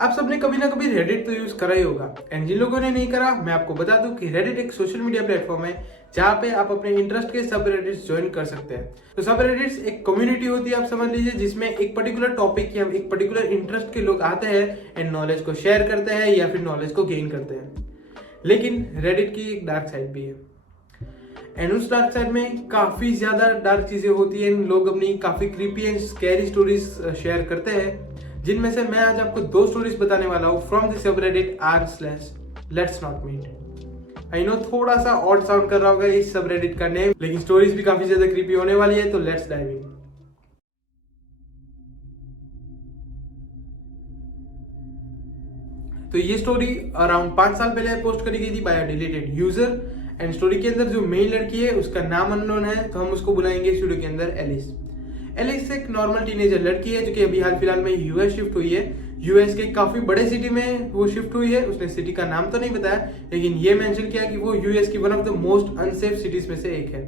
आप सबने कभी ना कभी रेडिट तो यूज करा ही होगा एंड जिन लोगों ने नहीं करा मैं आपको बता दूं कि रेडिट एक सोशल मीडिया प्लेटफॉर्म है जहाँ पे आप अपने इंटरेस्ट के सब रेडिट्स ज्वाइन कर सकते हैं। तो सब रेडिट्स एक कम्युनिटी होती है, आप समझ लीजिए, जिसमें एक पर्टिकुलर टॉपिक या एक पर्टिकुलर इंटरेस्ट के लोग आते हैं एंड नॉलेज को शेयर करते हैं या फिर नॉलेज को गेन करते हैं। लेकिन रेडिट की एक डार्क साइड भी है एंड उस डार्क साइड में काफी ज्यादा डार्क चीजें होती हैं। लोग अपनी काफी creepy and scary stories share करते हैं, जिनमें से मैं आज आपको 2 स्टोरीज बताने वाला हूँ from the subreddit r/let's not meet। I know थोड़ा सा ऑड साउंड कर रहा होगा इस सबरेडिट का नेम, लेकिन स्टोरीज भी काफी ज्यादा क्रीपी होने वाली है, तो लेट्स डाइव इन। तो ये स्टोरी अराउंड 5 साल पहले पोस्ट करी गई थी by deleted user and story के अंदर जो मेन लड़की है उसका नाम अननोन है, तो हम उसको बुलाएंगे स्टूडियो के अंदर एलिस। एलिस एक नॉर्मल टीनेजर लड़की है जो कि अभी हाल फिलहाल में यूएस शिफ्ट हुई है। यूएस के काफी बड़े सिटी में वो शिफ्ट हुई है। उसने सिटी का नाम तो नहीं बताया, लेकिन ये मेंशन किया कि वो यूएस की one of the most unsafe cities में से एक है।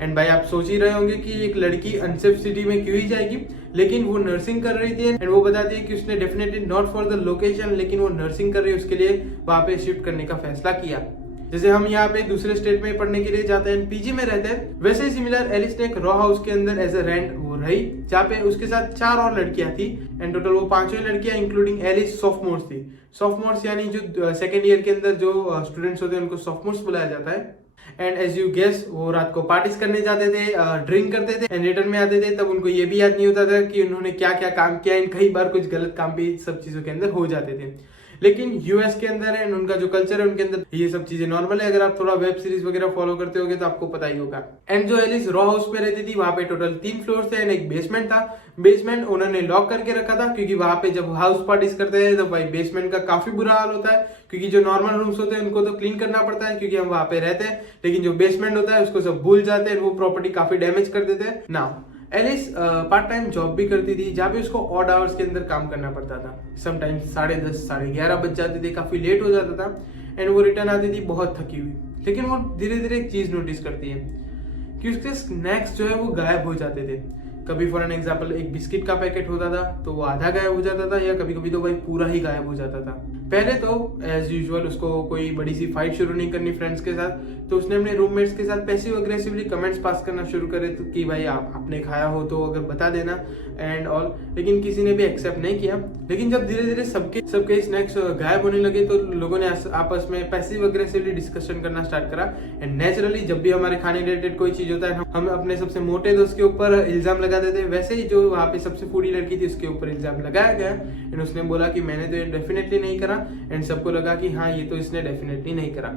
एंड भाई आप सोच ही रहे होंगे कि एक लड़की अनसेफ सिटी में क्यों ही जाएगी, लेकिन वो नर्सिंग कर रही थी एंड वो बताती है कि उसने definitely not for the location, लेकिन वो नर्सिंग कर रही है उसके लिए वहां पे शिफ्ट करने का फैसला किया। जैसे हम यहाँ पे दूसरे स्टेट में पढ़ने के लिए जाते हैं, पीजी में रहते हैं, वैसे ही सिमिलर एलिस ने एक रॉ हाउस के अंदर एज अ रेंट वो रही, जहाँ पे उसके साथ 4 और लड़कियां थी एंड टोटल वो 5 लड़कियां इंक्लूडिंग एलिस सॉफ्टमोर्स थी। सॉफ्टमोर्स यानी जो सेकेंड ईयर के अंदर जो स्टूडेंट्स होते हैं उनको सॉफ्टमोर्स बुलाया जाता है। एंड एज यू गेस वो रात को पार्टीज करने जाते थे, ड्रिंक करते थे एंड रिटर्न में आते थे, तब उनको ये भी याद नहीं होता था कि उन्होंने क्या क्या काम किया एंड कई बार कुछ गलत काम भी सब चीजों के अंदर हो जाते थे। लेकिन यूएस के अंदर है उनका जो कल्चर है उनके अंदर ये सब चीजें नॉर्मल है। अगर आप थोड़ा वेब सीरीज वगैरह फॉलो करते होगे तो आपको पता ही होगा। एंड जो एलिस रॉ हाउस में रहती थी वहां पे टोटल 3 फ्लोर थे एंड एक बेसमेंट था। बेसमेंट उन्होंने लॉक करके रखा था क्योंकि वहां पे जब हाउस पार्टीज करते हैं तो भाई बेसमेंट का काफी बुरा हाल होता है, क्योंकि जो नॉर्मल रूम्स होते हैं उनको तो क्लीन करना पड़ता है क्योंकि हम वहां पे रहते हैं, लेकिन जो बेसमेंट होता है उसको सब भूल जाते हैं, वो प्रॉपर्टी काफी डैमेज कर देते हैं ना। एलिस पार्ट टाइम जॉब भी करती थी जहाँ पे उसको ऑड आवर्स के अंदर काम करना पड़ता था। समटाइम्स 10:30 11:30 बज जाते थे, काफी लेट हो जाता था एंड वो रिटर्न आती थी बहुत थकी हुई। लेकिन वो धीरे धीरे एक चीज नोटिस करती है कि उसके स्नैक्स जो है वो गायब हो जाते थे। कभी फॉर एन एग्जाम्पल एक बिस्किट का पैकेट होता था तो वो आधा गायब हो जाता था, या कभी कभी तो भाई पूरा ही गायब हो जाता था। पहले तो एज यूजुअल उसको कोई बड़ी सी फाइट शुरू नहीं करनी फ्रेंड्स के साथ, तो उसने अपने रूममेट्स के साथ पैसिव अग्रेसिवली कमेंट्स पास करना शुरू करे तो कि भाई आपने खाया हो तो अगर बता देना एंड ऑल, लेकिन किसी ने भी एक्सेप्ट नहीं किया। लेकिन जब धीरे धीरे सबके स्नैक्स गायब होने लगे तो लोगों ने आपस में पैसिव अग्रेसिवली डिस्कशन करना स्टार्ट करा एंड नेचुरली जब भी हमारे खाने रिलेटेड कोई चीज होता है हम अपने सबसे मोटे दोस्त के ऊपर इल्जाम लगा देते। वैसे ही जो वहाँ पे सबसे फूडी लड़की थी उसके ऊपर इल्जाम लगाया गया एंड उसने बोला कि मैंने तो ये डेफिनेटली नहीं करा एंड सबको लगा कि हाँ ये तो इसने डेफिनेटली नहीं करा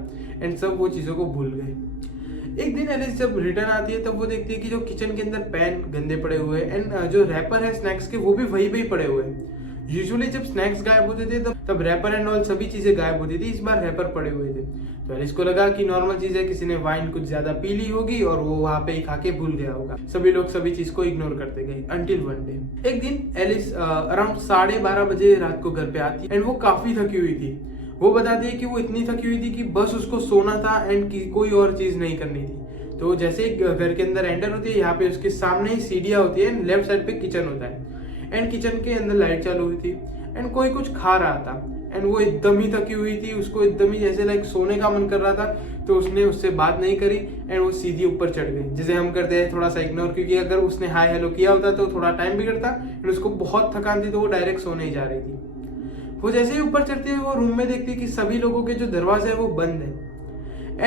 एंड सब वो चीजों को भूल गए। एक दिन एलिस जब रिटर्न आती है तब वो देखती है कि जो किचन के अंदर पैन गंदे पड़े हुए एंड जो रैपर है स्नैक्स के वो भी वही वही पड़े हुए हैं। यूजुअली जब स्नैक्स गायब होते थे तब रैपर एंड ऑल सभी चीजें गायब होती थी, इस बार रैपर पड़े हुए थे। तो एलिस को लगा कि नॉर्मल चीज है, किसी ने वाइन कुछ ज्यादा पी ली होगी और वो वहां पे ही खा के भूल गया होगा। सभी लोग सभी चीज को इग्नोर करते गए अंटिल वन डे एक दिन एलिस अराउंड 12:30 बजे रात को घर पे आती एंड वो काफी थकी हुई थी। वो बताती है कि वो इतनी थकी हुई थी कि बस उसको सोना था एंड कोई और चीज नहीं करनी थी। तो जैसे घर के अंदर एंटर होती है, यहाँ पे उसके सामने ही सीढ़ियां होती है, लेफ्ट साइड पे किचन होता है एंड किचन के अंदर लाइट चालू हुई थी एंड कोई कुछ खा रहा था एंड वो एकदम ही थकी हुई थी, उसको एकदम ही जैसे लाइक सोने का मन कर रहा था। तो उसने उससे बात नहीं करी एंड वो सीधी ऊपर चढ़ गई, जैसे हम करते हैं थोड़ा सा इग्नोर, क्योंकि अगर उसने हाय हेलो किया होता तो थोड़ा टाइम बिगड़ता एंड उसको बहुत थकान थी तो वो डायरेक्ट सोने ही जा रही थी। वो जैसे ही ऊपर चढ़ती है वो रूम में देखती है कि सभी लोगों के जो दरवाजे है वो बंद है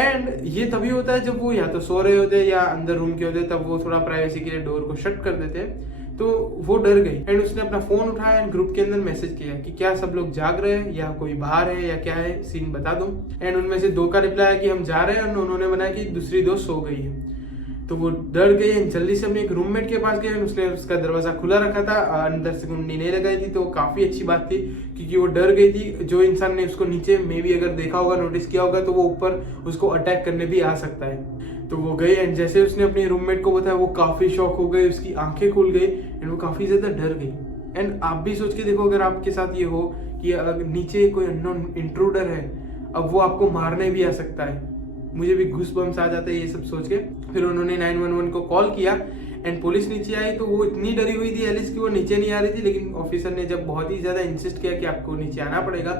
एंड ये तभी होता है जब वो या तो सो रहे होते हैं या अंदर रूम के होते हैं, तब वो थोड़ा प्राइवेसी के लिए डोर को शट कर देते हैं। तो वो डर गई एंड उसने अपना फोन उठाया एंड ग्रुप के अंदर मैसेज किया कि क्या सब लोग जाग रहे हैं या कोई बाहर है या क्या है, सीन बता दो। एंड उनमें से 2 का रिप्लाई आया कि हम जा रहे हैं और उन्होंने बनाया कि दूसरी 2 सो गई है। तो वो डर गई एंड जल्दी से अपने एक रूममेट के पास गए, उसने उसका दरवाजा खुला रखा था, अंदर से कुंडी नहीं लगाई थी, तो काफी अच्छी बात थी क्योंकि वो डर गई थी। जो इंसान ने उसको नीचे मे भी अगर देखा होगा, नोटिस किया होगा, तो वो ऊपर उसको अटैक करने भी आ सकता है। तो वो गई एंड जैसे उसने अपने रूममेट को बताया वो काफी शॉक हो गई, उसकी आंखें खुल गई एंड वो काफी ज्यादा डर गई। एंड आप भी सोच के देखो अगर आपके साथ ये हो कि अगर नीचे कोई अननोन इंट्रूडर है, अब वो आपको मारने भी आ सकता है। मुझे भी घूस बम्स आ जाते हैं ये सब सोच के। फिर उन्होंने 911 को कॉल किया एंड पुलिस नीचे आई तो वो इतनी डरी हुई थी एलिस की, वो नीचे नहीं आ रही थी, लेकिन ऑफिसर ने जब बहुत ही ज्यादा इंसिस्ट किया कि आपको नीचे आना पड़ेगा,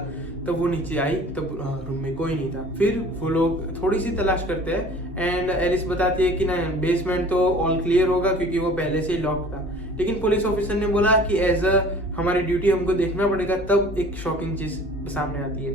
तब वो नीचे आई, तब रूम में कोई नहीं था। फिर वो लोग थोड़ी सी तलाश करते हैं एंड एलिस बताती है कि ना बेसमेंट तो ऑल क्लियर होगा क्योंकि वो पहले से ही लॉक था, लेकिन पुलिस ऑफिसर ने बोला कि एज अ हमारी ड्यूटी हमको देखना पड़ेगा। तब एक शॉकिंग चीज सामने आती है,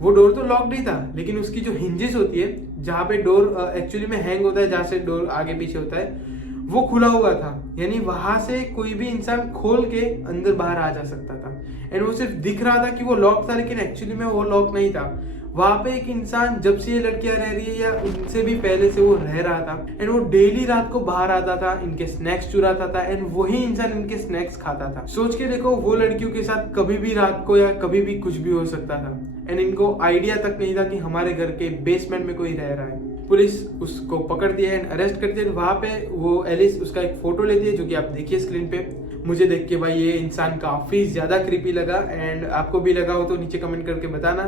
वो डोर तो लॉक नहीं था, लेकिन उसकी जो हिंजेस होती है जहाँ पे डोर एक्चुअली में हैंग होता है, जहाँ से डोर आगे पीछे होता है, वो खुला हुआ था। यानी वहां से कोई भी इंसान खोल के अंदर बाहर आ जा सकता था। एंड वो सिर्फ दिख रहा था कि वो लॉक था, लेकिन एक्चुअली में वो लॉक नहीं था। वहां पे एक इंसान, जब से ये लड़कियां रह रही है या उनसे भी पहले से वो रह रहा था, एंड वो डेली रात को बाहर आता था, इनके स्नैक्स चुराता था, एंड वही इंसान इनके स्नैक्स खाता था। सोच के देखो, वो लड़कियों के साथ कभी भी रात को या कभी भी कुछ भी हो सकता था, एंड इनको आइडिया तक नहीं था कि हमारे घर के बेसमेंट में कोई रह रहा है। पुलिस उसको पकड़ती है एंड अरेस्ट करती है। वहां पे वो एलिस उसका एक फोटो लेती है, जो कि आप देखिए स्क्रीन पे। मुझे देख के भाई ये इंसान काफी ज्यादा क्रीपी लगा, एंड आपको भी लगा हो तो नीचे कमेंट करके बताना।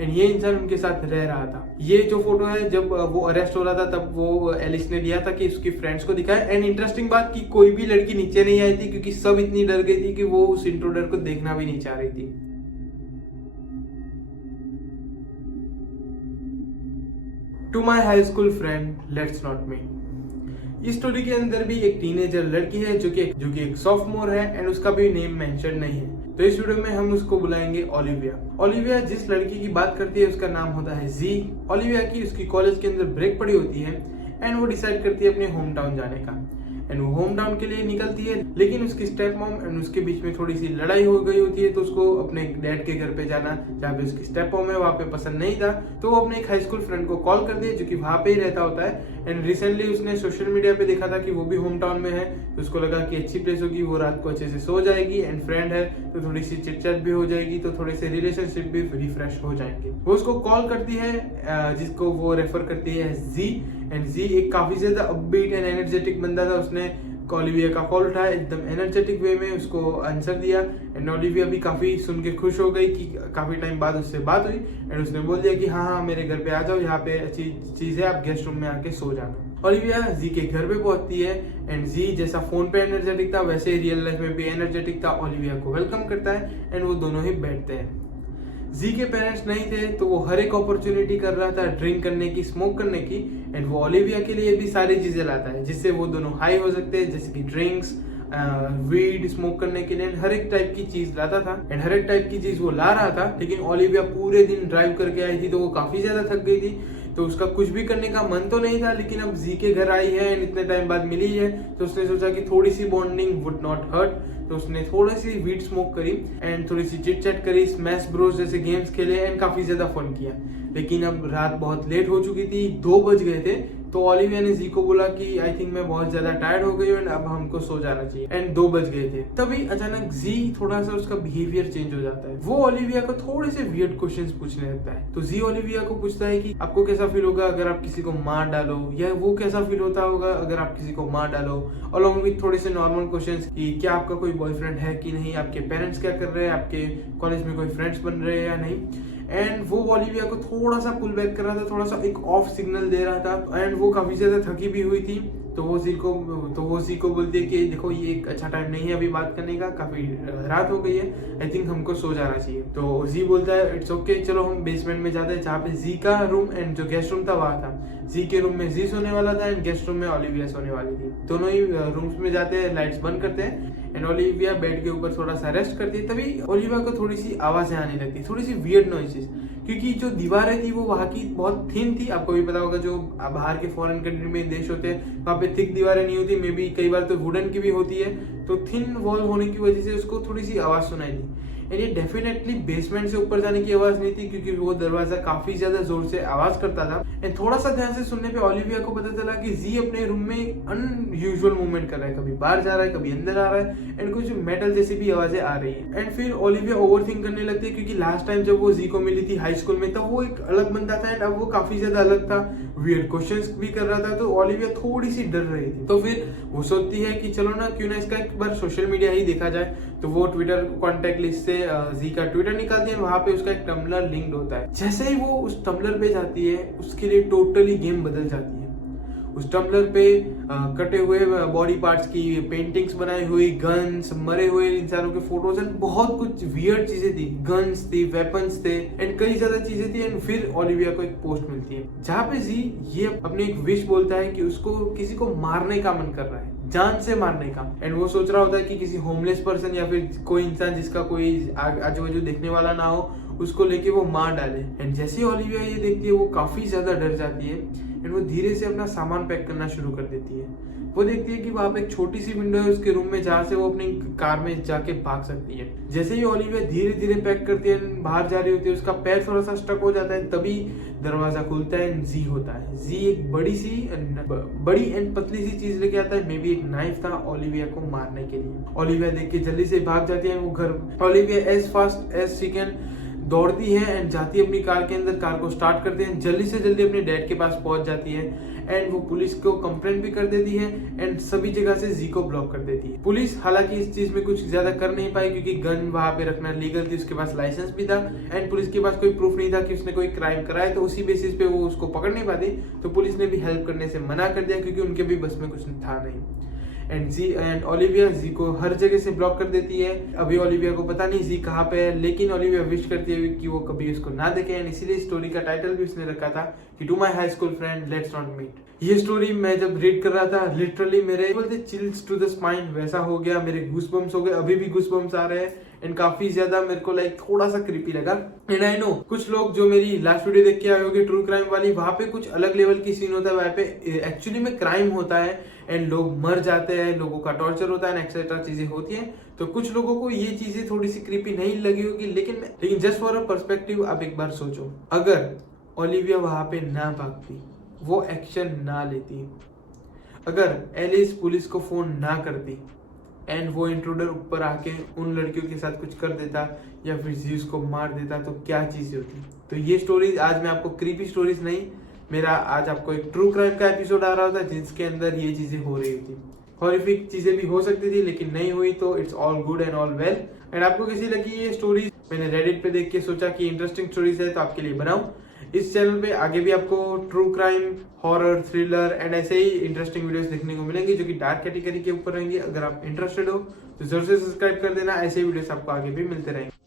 एंड ये इंसान उनके साथ रह रहा था। ये जो फोटो है जब वो अरेस्ट हो रहा था, तब वो एलिस ने लिया था कि उसकी फ्रेंड्स को दिखाए। एंड इंटरेस्टिंग बात कि कोई भी लड़की नीचे नहीं आई थी, क्योंकि सब इतनी डर गई थी कि वो उस इंट्रूडर को देखना भी नहीं चाह रही थी। To my high school friend, let's not me. इस स्टोरी के अंदर भी एक टीनेजर लड़की है जो कि एक सॉफ्टमोर है, एंड उसका भी नेम मेंशन नहीं है। तो इस वीडियो में हम उसको बुलाएंगे ओलिविया। ओलिविया जिस लड़की की बात करती है उसका नाम होता है जी। ओलिविया की उसकी कॉलेज के अंदर ब्रेक पड़ी होती है, एंड वो डिसाइड करती है अपने होम टाउन जाने का। एंड वो होम टाउन के लिए निकलती है, लेकिन उसकी स्टेप मॉम एंड उसके बीच में थोड़ी सी लड़ाई हो गई होती है। तो उसको अपने डैड के घर पे जाना, जहाँ पे उसकी स्टेप मॉम है, वहाँ पे पसंद नहीं था। तो वो अपने एक हाई स्कूल फ्रेंड को कॉल करती है, जो कि वहाँ पे ही रहता होता है। एंड रिसेंटली उसने सोशल मीडिया पे देखा था कि वो भी होम टाउन में है, तो उसको लगा कि अच्छी प्लेस होगी, वो रात को अच्छे से सो जाएगी, एंड फ्रेंड है तो थोड़ी सी चिटचैट भी हो जाएगी, तो थोड़े से रिलेशनशिप भी रिफ्रेश हो जाएंगे। वो उसको कॉल करती है, जिसको वो रेफर करती है जी। एंड जी एक काफी ज्यादा अपबीट एंड एनर्जेटिक बंदा था। उसने ओलिविया का कॉल उठाया, एकदम एनर्जेटिक वे में उसको आंसर दिया। एंड ओलिविया भी काफी सुन के खुश हो गई कि काफी टाइम बाद उससे बात हुई। एंड उसने बोल दिया कि हाँ मेरे घर पे आ जाओ, यहाँ पे अच्छी चीज है, आप गेस्ट रूम में आके सो जाना। ओलिविया जी के घर पे पहुंचती है, एंड जी जैसा फोन पे एनर्जेटिक था वैसे ही रियल लाइफ में भी एनर्जेटिक था। ओलिविया को वेलकम करता है, एंड वो दोनों ही बैठते हैं। जी के पेरेंट्स नहीं थे, तो वो हर एक अपॉर्चुनिटी कर रहा था ड्रिंक करने की, स्मोक करने की। एंड वो ओलिविया के लिए भी सारी चीजें लाता है जिससे वो दोनों हाई हो सकते हैं, जैसे कि ड्रिंक्स, वीड स्मोक करने के लिए हर एक टाइप की चीज लाता था। एंड हर एक टाइप की चीज वो ला रहा था। लेकिन ओलिविया पूरे दिन ड्राइव करके आई थी, तो वो काफी ज्यादा थक गई थी, तो उसका कुछ भी करने का मन तो नहीं था। लेकिन अब जी के घर आई है एंड इतने टाइम बाद मिली है, तो उसने सोचा कि थोड़ी सी बॉन्डिंग वुड नॉट हर्ट। तो उसने थोड़ी सी वीड स्मोक करी एंड थोड़ी सी चिट चैट करी, स्मैश ब्रोस जैसे गेम्स खेले, एंड काफी ज्यादा फन किया। लेकिन अब रात बहुत लेट हो चुकी थी, 2 बज गए थे। तो ओलिविया ने जी को बोला कि आई थिंक मैं बहुत ज्यादा टायर्ड हो गई हूँ एंड अब हमको सो जाना चाहिए। एंड 2 बज गए थे। तभी अचानक जी थोड़ा सा उसका बिहेवियर चेंज हो जाता है। वो ओलिविया को थोड़े से वियर्ड क्वेश्चंस पूछने लगता है। तो जी ओलिविया को पूछता है कि आपको कैसा फील होगा अगर आप किसी को मार डालो, या वो कैसा फील होता होगा अगर आप किसी को मार डालो, अलॉन्ग विथ थोड़े से नॉर्मल क्वेश्चंस कि क्या आपका कोई बॉयफ्रेंड है कि नहीं, आपके पेरेंट्स क्या कर रहे हैं, आपके कॉलेज में कोई फ्रेंड्स बन रहे हैं या नहीं। एंड वो ओलिविया को थोड़ा सा पुल बैक कर रहा था, थोड़ा सा एक ऑफ सिग्नल दे रहा था। एंड वो काफी ज्यादा थकी भी हुई थी। तो वो जी को बोलती है कि देखो ये एक अच्छा टाइम नहीं है अभी बात करने का, काफी रात हो गई है, आई थिंक हमको सो जाना चाहिए। तो जी बोलता है इट्स ओके, चलो हम बेसमेंट में जाते हैं, जहाँ पे जी का रूम एंड जो गेस्ट रूम था वहाँ था। जी के रूम में जी सोने वाला था एंड गेस्ट रूम में ओलिविया सोने वाली थी। दोनों ही रूम्स में जाते हैं, लाइट्स बंद करते हैं, एंड ओलिविया बेड के ऊपर थोड़ा सा रेस्ट करती है। तभी ओलिविया को थोड़ी सी आवाजें आने लगती, थोड़ी सी वियर्ड नॉइसेस, क्योंकि जो दीवारें थी वो वहाँ की बहुत थिन थी। आपको भी पता होगा जो बाहर के फॉरेन कंट्री में देश होते हैं वहाँ पे थिक दीवारें नहीं होती, मे बी कई बार तो वुडन की भी होती है। तो थिन वॉल होने की वजह से उसको थोड़ी सी आवाज सुनाई दी। एंड ये डेफिनेटली बेसमेंट से ऊपर जाने की आवाज नहीं थी, क्योंकि वो दरवाजा काफी ज्यादा जोर से आवाज करता था। एंड थोड़ा सा ध्यान से सुनने पे ओलिविया को पता चला कि जी अपने रूम में अनयूजुअल मूवमेंट कर रहा है, कभी बाहर जा रहा है, कभी अंदर आ रहा है, एंड कुछ मेटल जैसी भी आवाजें आ रही है। एंड फिर ओलिविया ओवरथिंक करने लगती है, क्योंकि लास्ट टाइम जब वो जी को मिली थी हाई स्कूल में, तब वो एक अलग बंदा था एंड अब वो काफी ज्यादा अलग था, वियर्ड क्वेश्चंस भी कर रहा था। तो ओलिविया थोड़ी सी डर रही थी। तो फिर वो सोचती है कि चलो ना, क्यों ना इसका एक बार सोशल मीडिया ही देखा जाए। तो वो ट्विटर कॉन्टेक्ट लिस्ट से जी का ट्विटर निकालती है, वहां पे उसका एक टम्बलर लिंक्ड होता है। जैसे ही वो उस टम्बलर पे जाती है, उसके लिए टोटली गेम बदल जाती है। उस टम्बलर पे कटे हुए बॉडी पार्ट्स की पेंटिंग्स बनाई हुई, गन्स, मरे हुए इंसानों के फोटोज एंड बहुत कुछ वियर्ड चीजें थी। गन्स थी, वेपन्स थे एंड कई ज्यादा चीजें थी। एंड फिर ओलिविया को एक पोस्ट मिलती है जहाँ पे जी ये अपनी एक विश बोलता है कि उसको किसी को मारने का मन कर रहा है, जान से मारने का। एंड वो सोच रहा होता है कि किसी होमलेस पर्सन या फिर कोई इंसान जिसका कोई आजू बाजू देखने वाला ना हो उसको लेके वो मार डाले। एंड जैसे ही ओलिविया ये देखती है वो काफी ज्यादा डर जाती है एंड वो धीरे से अपना सामान पैक करना शुरू कर देती है। वो देखती है कि वहां पे एक छोटी सी विंडो है उसके रूम में जहाँ से वो अपनी कार में जाके भाग सकती है। जैसे ही ओलिविया धीरे धीरे पैक करती है बाहर जा रही होती है, उसका पैर थोड़ा सा स्टक हो जाता है, तभी दरवाजा खुलता है एंड जी होता है। जी एक बड़ी एंड पतली सी चीज लेके आता है, मे बी एक नाइफ था ओलिविया को मारने के लिए। ओलिविया देख के जल्दी से भाग जाती है वो घर। Olivia as fast as she can दौड़ती है एंड जाती है अपनी कार के अंदर, कार को स्टार्ट करती है, जल्दी से जल्दी अपने डैड के पास पहुंच जाती है एंड वो पुलिस को कंप्लेंट भी कर देती है एंड सभी जगह से जी को ब्लॉक कर देती है। पुलिस हालांकि इस चीज में कुछ ज्यादा कर नहीं पाई क्योंकि गन वहां पे रखना लीगल थी, उसके पास लाइसेंस भी था एंड पुलिस के पास कोई प्रूफ नहीं था कि उसने कोई क्राइम करा है, तो उसी बेसिस पे वो उसको पकड़ नहीं पाती। तो पुलिस ने भी हेल्प करने से मना कर दिया क्योंकि उनके भी बस में कुछ था नहीं। एंड ओलिविया जी को हर जगह से ब्लॉक कर देती है। अभी ओलिविया को पता नहीं जी कहाँ पे है, लेकिन ओलिविया विश करती है कि वो कभी उसको ना देखे एंड इसीलिए स्टोरी का टाइटल भी उसने रखा था कि to my high school friend let's not meet. ये स्टोरी मैं जब रीड कर रहा था लिटरली मेरे बोलते चिल्स टू द स्पाइन वैसा हो गया, मेरे गूसबम्स हो गए, अभी भी गूसबम्स आ रहे हैं एंड काफी ज्यादा मेरे को लाइक थोड़ा सा क्रीपी लगा। एंड आई नो कुछ लोग जो मेरी लास्ट वीडियो देख के आए होंगे ट्रू क्राइम वाली, वहां पे कुछ अलग लेवल की सीन होता है, वहां पे एक्चुअली में क्राइम होता है एंड लोग मर जाते हैं, लोगों का टॉर्चर होता है, एक्सेट्रा चीजें होती हैं। तो कुछ लोगों को ये चीजें थोड़ी सी क्रीपी नहीं लगी होगी, लेकिन जस्ट फॉर अ पर्सपेक्टिव आप एक बार सोचो, अगर ओलिविया वहां पे ना भागती, वो एक्शन ना लेती, अगर एलिस पुलिस को फोन ना करती एंड वो इंट्रूडर ऊपर आके उन लड़कियों के साथ कुछ कर देता या फिर जी उसको मार देता, तो क्या चीजें होती। तो ये स्टोरीज आज मैं आपको क्रीपी स्टोरीज नहीं, मेरा आज आपको एक ट्रू क्राइम का एपिसोड आ रहा होता जिसके अंदर ये चीजें हो रही थी। हॉरिफिक चीजें भी हो सकती थी लेकिन नहीं हुई, तो it's all good and all well. And आपको कैसी लगी ये स्टोरी? मैंने रेडिट पे देख के सोचा कि इंटरेस्टिंग स्टोरीज है तो आपके लिए बनाऊं। इस चैनल पे आगे भी आपको true crime, horror, thriller and ऐसे ही इंटरेस्टिंग वीडियोस देखने को मिलेंगी जो कि डार्क कैटेगरी के ऊपर रहेंगी। अगर आप इंटरेस्टेड हो तो जरूर से सब्सक्राइब कर देना, ऐसे वीडियोस आपको आगे भी मिलते रहेंगे।